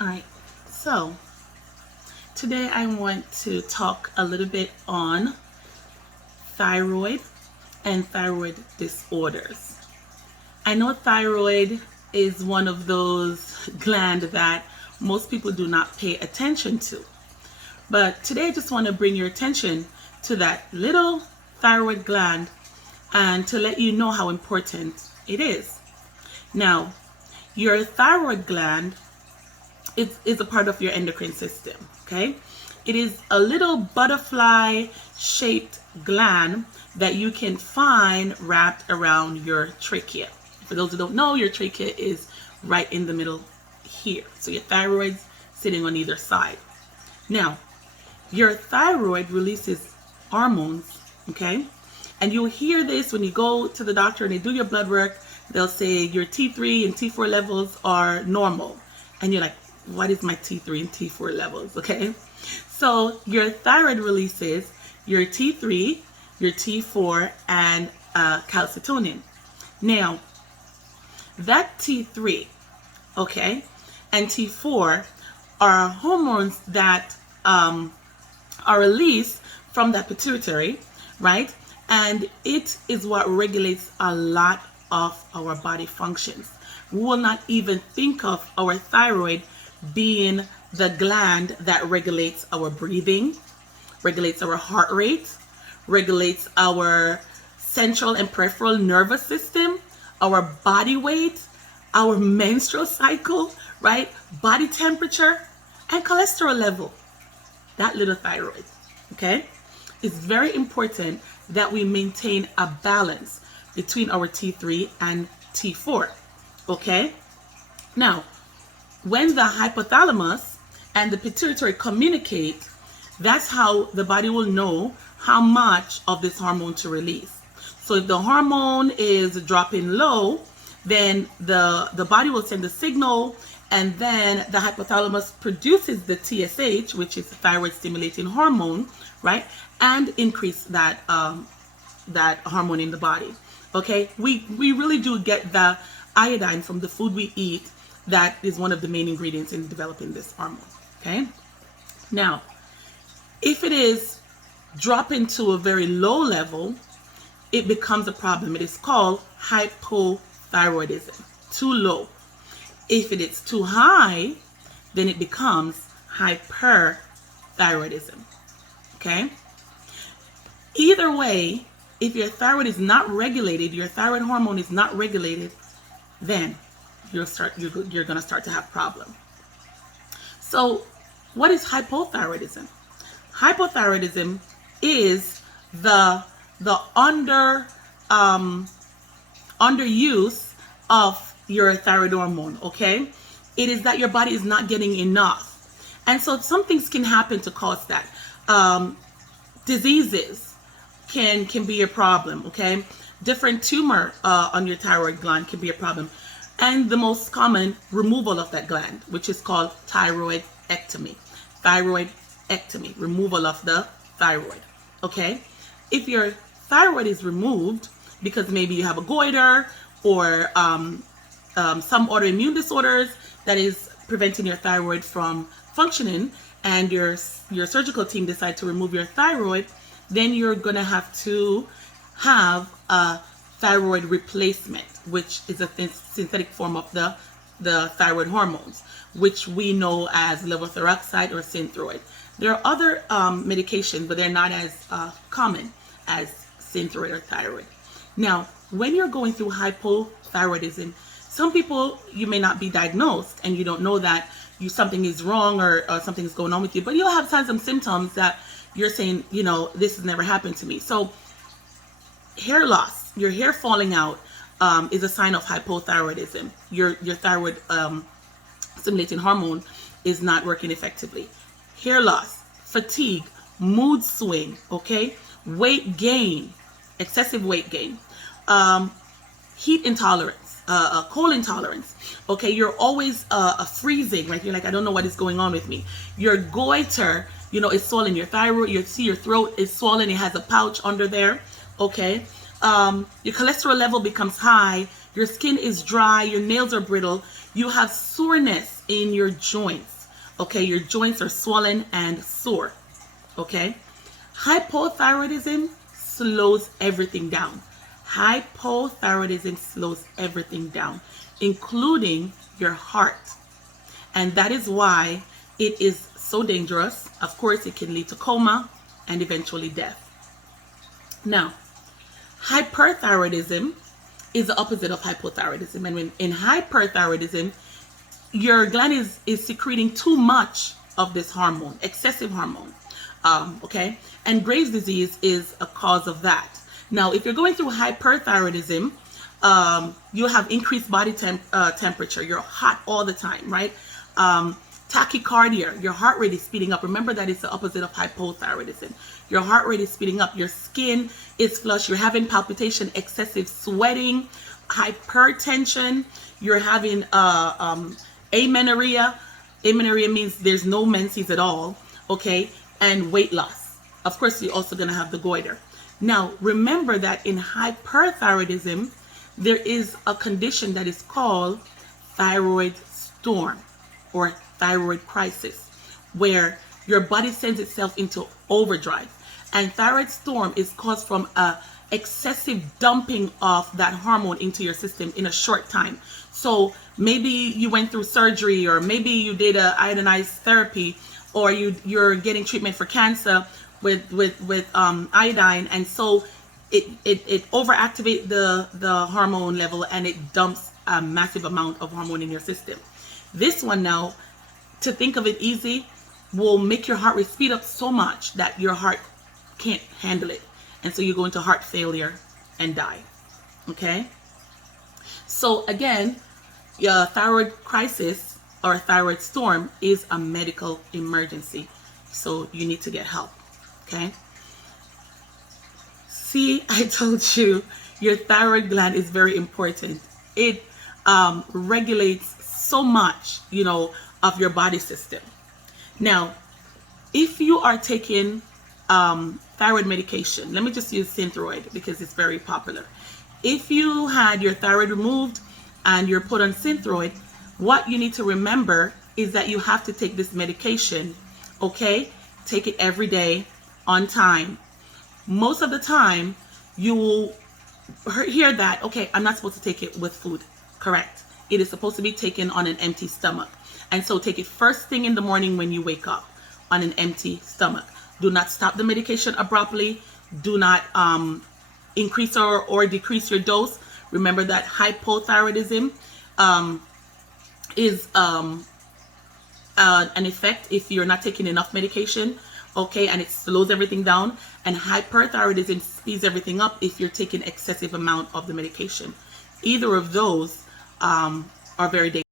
All right, so today I want to talk a little bit on thyroid and thyroid disorders. I know thyroid is one of those glands that most people do not pay attention to. But today I just want to bring your attention to that little thyroid gland and to let you know how important it is. Now, your thyroid gland is a part of your endocrine system, okay? It is a little butterfly shaped gland that you can find wrapped around your trachea. For those who don't know, your trachea is right in the middle here. So your thyroid's sitting on either side. Now, your thyroid releases hormones, okay? And you'll hear this when you go to the doctor and they do your blood work. They'll say your T3 and T4 levels are normal. And you're like, what is my T3 and T4 levels, okay? So your thyroid releases your T3, your T4, and calcitonin. Now, that T3, okay, and T4 are hormones that are released from that pituitary, right? And it is what regulates a lot of our body functions. We will not even think of our thyroid being the gland that regulates our breathing, regulates our heart rate, regulates our central and peripheral nervous system, our body weight, our menstrual cycle, right? Body temperature and cholesterol level. That little thyroid, okay? It's very important that we maintain a balance between our T3 and T4, okay? Now, when the hypothalamus and the pituitary communicate, that's how the body will know how much of this hormone to release. So if the hormone is dropping low, then the body will send a signal, and then the hypothalamus produces the TSH, which is the thyroid stimulating hormone, right? And increase that that hormone in the body. Okay, we really do get the iodine from the food we eat. That is one of the main ingredients in developing this hormone. Okay, now if it is dropping to a very low level, it becomes a problem. It is called hypothyroidism, too low. If it is too high, then it becomes hyperthyroidism. Okay, either way, if your thyroid is not regulated, your thyroid hormone is not regulated, then you're going to start to have problem. So what is hypothyroidism? Hypothyroidism is the underuse of your thyroid hormone, okay? It is that your body is not getting enough. And so some things can happen to cause that. Diseases can be a problem, okay? Different tumor on your thyroid gland can be a problem. And the most common, removal of that gland, which is called thyroidectomy. Thyroidectomy, removal of the thyroid, okay? If your thyroid is removed because maybe you have a goiter or some autoimmune disorders that is preventing your thyroid from functioning, and your surgical team decide to remove your thyroid, then you're going to have a thyroid replacement, which is a synthetic form of the thyroid hormones, which we know as levothyroxine or Synthroid. There are other medications, but they're not as common as Synthroid or thyroid. Now, when you're going through hypothyroidism, some people, you may not be diagnosed and you don't know that something is wrong or something is going on with you, but you'll have signs and symptoms that you're saying, this has never happened to me. So hair loss, your hair falling out, is a sign of hypothyroidism. Your thyroid stimulating hormone is not working effectively. Hair loss, fatigue, mood swing, okay? Weight gain, excessive weight gain, heat intolerance, cold intolerance, okay? You're always freezing, right? You're like, I don't know what is going on with me. Your goiter, is swollen. Your thyroid, your throat is swollen. It has a pouch under there, okay? Your cholesterol level becomes high. Your skin is dry. Your nails are brittle. You have soreness in your joints. Okay, your joints are swollen and sore. Okay, hypothyroidism slows everything down. Hypothyroidism slows everything down, including your heart. And that is why it is so dangerous. Of course, it can lead to coma and eventually death. Now, hyperthyroidism is the opposite of hypothyroidism. And when in hyperthyroidism, your gland is secreting too much of this hormone, excessive hormone. Okay, and Graves' disease is a cause of that. Now, if you're going through hyperthyroidism, you have increased body temperature. You're hot all the time, right? Tachycardia, your heart rate is speeding up. Remember that it's the opposite of hypothyroidism. Your heart rate is speeding up. Your skin is flushed. You're having palpitation, excessive sweating, hypertension. You're having amenorrhea. Amenorrhea means there's no menses at all. Okay, and weight loss. Of course, you're also going to have the goiter. Now, remember that in hyperthyroidism, there is a condition that is called thyroid storm or thyroid crisis, where your body sends itself into overdrive. And thyroid storm is caused from a excessive dumping of that hormone into your system in a short time. So maybe you went through surgery, or maybe you did a iodinized therapy, or you're getting treatment for cancer with iodine, and so it overactivates the hormone level, and it dumps a massive amount of hormone in your system. This one now, to think of it easy, will make your heart rate speed up so much that your heart can't handle it, and so you go into heart failure and die. Okay, so again, your thyroid crisis or thyroid storm is a medical emergency, so you need to get help. Okay, see, I told you your thyroid gland is very important. It regulates so much, of your body system. Now, if you are taking thyroid medication, let me just use Synthroid because it's very popular. If you had your thyroid removed and you're put on Synthroid, what you need to remember is that you have to take this medication. Okay, take it every day on time. Most of the time you will hear that, okay, I'm not supposed to take it with food. Correct. It is supposed to be taken on an empty stomach. And so take it first thing in the morning when you wake up on an empty stomach. Do not stop the medication abruptly. Do not increase or decrease your dose. Remember that hypothyroidism is an effect if you're not taking enough medication. Okay, and it slows everything down. And hyperthyroidism speeds everything up if you're taking excessive amount of the medication. Either of those are very dangerous.